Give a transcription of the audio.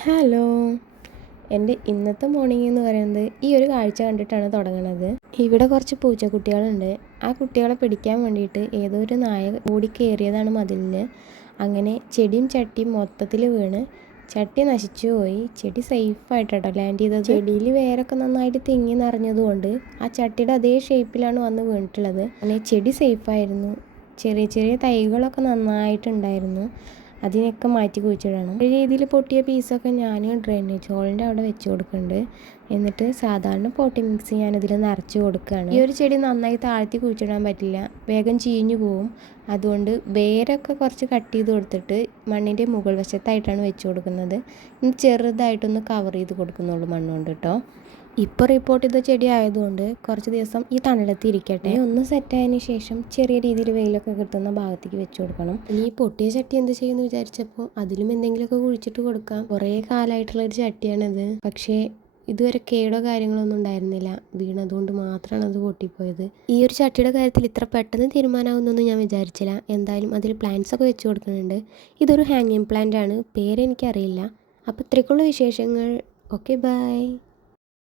Hello എന്റെ ഇന്നത്തെ morning എന്ന് പറയുന്നത് ഈ ഒരു കാഴ്ച കണ്ടിട്ടാണ് തുടങ്ങുന്നത് ഇവിടെ കുറച്ച് പൂച്ചക്കുട്ടികളുണ്ട്. ആ കുട്ടികളെ പിടിക്കാൻ വേണ്ടിയിട്ട് ഏതോ ഒരു നായ ഓടി കയറിയതാണ് മതിലിൽ അങ്ങനെ ചെടിയും ചട്ടിയും മൊത്തത്തിൽ വീണ് ചട്ടി നശിച്ചു പോയി. ചെടി സേഫായിട്ടോ ലാൻഡ് ചെയ്തത്. ചെടിയിൽ വേരൊക്കെ നന്നായിട്ട് തിങ്ങി നിറഞ്ഞതുകൊണ്ട് ആ ചട്ടിയുടെ അതേ ഷേപ്പിലാണ് വന്ന് വീണിട്ടുള്ളത്. അങ്ങനെ ചെടി സേഫായിരുന്നു ചെറിയ ചെറിയ തൈകളൊക്കെ നന്നായിട്ടുണ്ടായിരുന്നു. അതിനൊക്കെ മാറ്റി കുഴിച്ചിടണം. ഒരു രീതിയിൽ പൊട്ടിയ പീസൊക്കെ ഞാൻ ഡ്രെയിനേജ് ഹോളിന്റെ അവിടെ വെച്ച് കൊടുക്കുന്നുണ്ട്. എന്നിട്ട് സാധാരണ പൊട്ടി മിക്സ് ഇതിൽ നിറച്ച് കൊടുക്കുകയാണ്. ഈ ഒരു ചെടി നന്നായി താഴ്ത്തി കുഴിച്ചിടാൻ പറ്റില്ല. വേഗം ചീഞ്ഞു പോവും. അതുകൊണ്ട് വേരൊക്കെ കുറച്ച് കട്ട് ചെയ്ത് കൊടുത്തിട്ട് മണ്ണിന്റെ മുകൾ വശത്തായിട്ടാണ് വെച്ച് കൊടുക്കുന്നത്. ഇനി ചെറുതായിട്ടൊന്ന് കവർ ചെയ്ത് കൊടുക്കുന്നുള്ളൂ മണ്ണുകൊണ്ട് കേട്ടോ ഇപ്പോൾ റിപ്പോർട്ട് ചെയ്ത ചെടി ആയതുകൊണ്ട് കുറച്ച് ദിവസം ഈ തണലത്ത് ഇരിക്കട്ടെ. ഒന്ന് സെറ്റായതിന് ശേഷം ചെറിയ രീതിയിൽ വെയിലൊക്കെ കിട്ടുന്ന ഭാഗത്തേക്ക് വെച്ച് കൊടുക്കണം. ഇനി ഈ പൊട്ടിയ ചട്ടി എന്ത് ചെയ്യുമെന്ന് വിചാരിച്ചപ്പോൾ അതിലും എന്തെങ്കിലുമൊക്കെ കുഴിച്ചിട്ട് കൊടുക്കാം. കുറേ കാലമായിട്ടുള്ള ഒരു ചട്ടിയാണിത്. പക്ഷേ ഇതുവരെ കേടോ കാര്യങ്ങളൊന്നും ഉണ്ടായിരുന്നില്ല. വീണതുകൊണ്ട് മാത്രമാണ് അത് പൊട്ടിപ്പോയത്. ഈ ഒരു ചട്ടിയുടെ കാര്യത്തിൽ ഇത്ര പെട്ടെന്ന് തീരുമാനമാകുന്നൊന്നും ഞാൻ വിചാരിച്ചില്ല. എന്തായാലും അതിൽ പ്ലാന്റ്സ് ഒക്കെ വെച്ച് കൊടുക്കുന്നുണ്ട്. ഇതൊരു ഹാങ്ങിങ് പ്ലാന്റ് ആണ്. പേര് പേരെനിക്കറിയില്ല. അപ്പോൾ ഇത്രയ്ക്കുള്ള വിശേഷങ്ങൾ. Okay bye